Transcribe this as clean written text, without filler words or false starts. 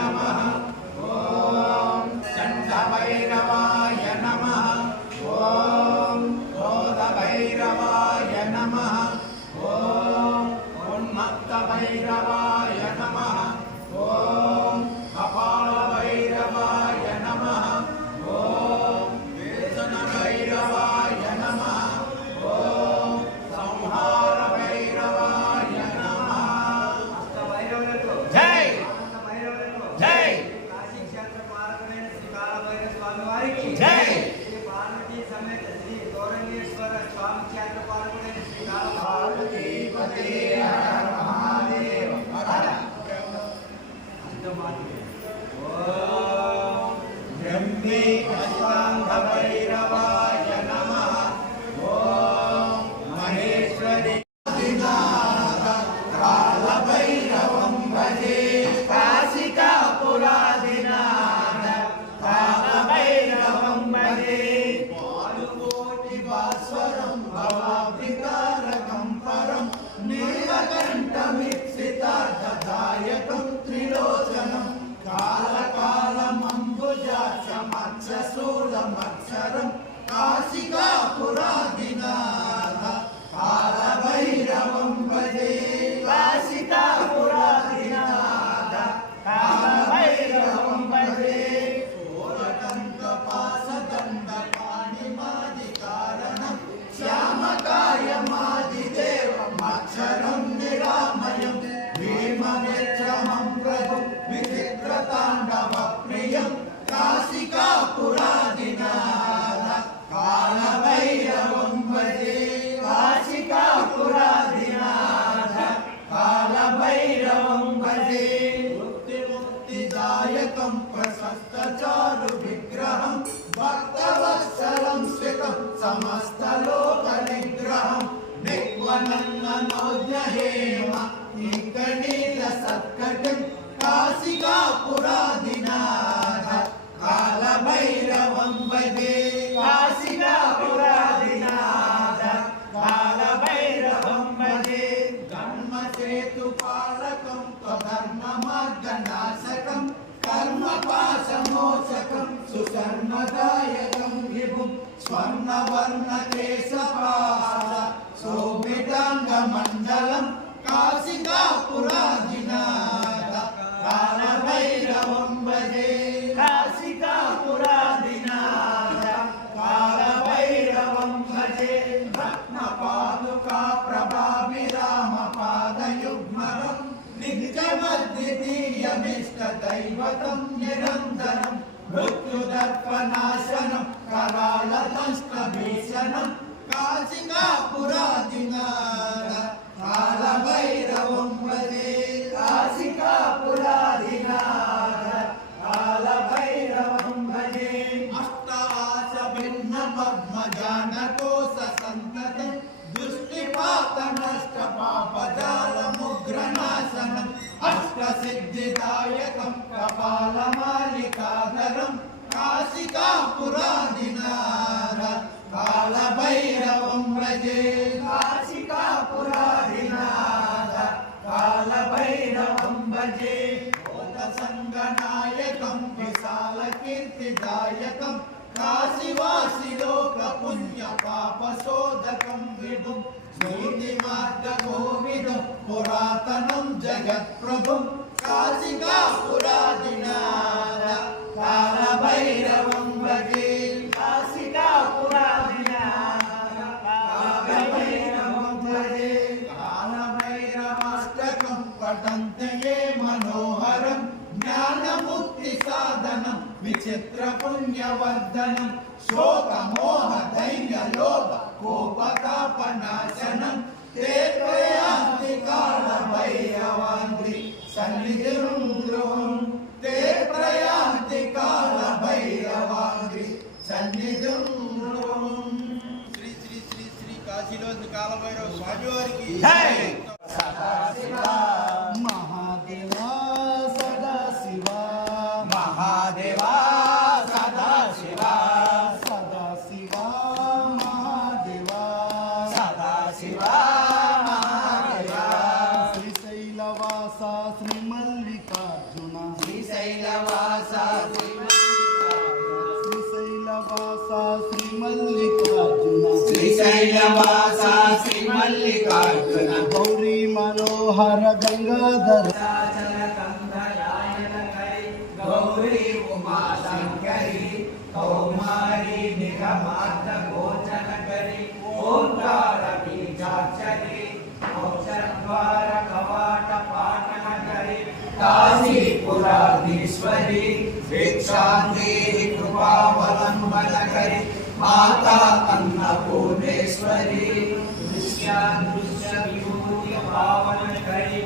नमः ओम चंडभैरवाय नमः ओम क्रोधभैरवाय नमः ओम उन्मत्तभैरवाय नमः ओम कपालभैरवाय नमः ओम व्यसनभैरवाय नमः ओम संहारभैरवाय नमः। जय जय काशी क्षेत्र पार्वती श्री कालभैरव स्वामी वारी की जय। श्री पार्वती समेत श्री गौरंगेश्वर स्वामी क्षेत्र पार्वती श्री पार्वती पते हर महादेव हर ब्रह्मे अष्टांगभैरवाय नमः ओम महेश्वरी कालभैरवं भजे काशिकापुरादिनाथ कालभैरवं भजे पालुकोटिभास्वरं भवाब्धिकारकं परं नीलकण्ठमीप्सितार्थदायकं त्रिलोचनं कालकालमम्बुजाक्षमक्षशूलमक्षरं काशिकापुरादिनाथ कालभैरवं भजे काशिकापुरादिनाथ कालभैरवं भजे षोडटङ्कपाशदण्डपाणिमादिकारणं श्यामकायमादिदेवमक्षरं निरामयं भीमनेत्रमं प्रभुं विचित्रताण्डवप्रियं काशिकापुरादिनाथ कालभैरवं भजे काशिकापुरादिनाथ कालभैरवं भजे मुक्तिदायकं प्रशस्तचारुविग्रहं भक्तवत्सलं स्थितं समस्तलोकनिग्रहं निक्वनन्ननोज्ञहेम निकणीलसत्कटिं काशिकापुरादिनाथ कालभैरवं भजे काशिकापुरादिनाथ कालभैरवं भजे धर्मसेतुपालकं त्वधर्ममार्गनाशकं कर्मपाशमोचकं सुशर्मदायकं विभुं स्वर्णवर्णकेशपाल शोभिताङ्गमण्डलं काशिकापुरादिनाथ कालभैरवं भजे काशिकापुरादिनाथ कालभैरवं भजे रत्नपादुका प्रभाविरामपादयुग्मनं नित्यमद्वितीयमिष्टदैवतं निरन्तरं मृत्युदर्पनाशनं करालदंष्टभीषणं काशिकापुरादिनाथ कालभैरवं भजे काशिकापुरादिनाथ कालभैरवं भजे अष्टाशभिन्नपद्मजानकोशसन्ततिं दुष्टिपातनष्टपापजालमुग्रनाशनम् अष्टसिद्धिदायकं कपालमालिकाधरं काशिकापुरादिनाथ कालभैरवं भजे काशिकापुरादिनाथ कालभैरवं भजे भूतसङ्गनायकं विशालकीर्तिदायकं काशीवासिलोकपुण्यपापशोधकं विभुं नीतिमार्गकोविदं पुरातनं जगत्प्रभुं काशिकापुरादिनाथ कालभैरवं भजे काशिकापुरादिनाथ कालभैरवं भजे कालभैरवाष्टकं पठन्ते ये मनोहरं ज्ञानमुक्तिसाधनं विचित्रपुण्यवर्धनं शोकमोहधैर्यलोभ कोपतापनाशनं ते प्रयान्ति कालभैरवाङ्घ्रि सन्निधिं गृहं ते प्रयान्ति कालभैरवाङ्घ्रि सन्निधिं गृहं। श्री श्री श्री श्री काशीलोक कालभैरव स्वामी वारिकी जय। सदाशिवा महादेवा सदाशिवा महादेवा सदाशिवा सदाशिवा महादेवा सदाशिवा महादेवा श्रीशैलवासा श्रीमल्लिकार्जुना श्रीशैल మల్లికార్జున గౌరీ మనోహర గంగాధర గౌరీ ఉమా శంకరి కౌమారి నిగమార్థ గోచరకరి ఓంకార బీజాక్షరి మోక్షద్వార కవాట పాటనకరి కాశీపురాధీశ్వరి భిక్షాందేహి కృపావలంబనకరి మాతా అన్నపూర్ణేశ్వరి దృశ్య విభూతి పావనకరి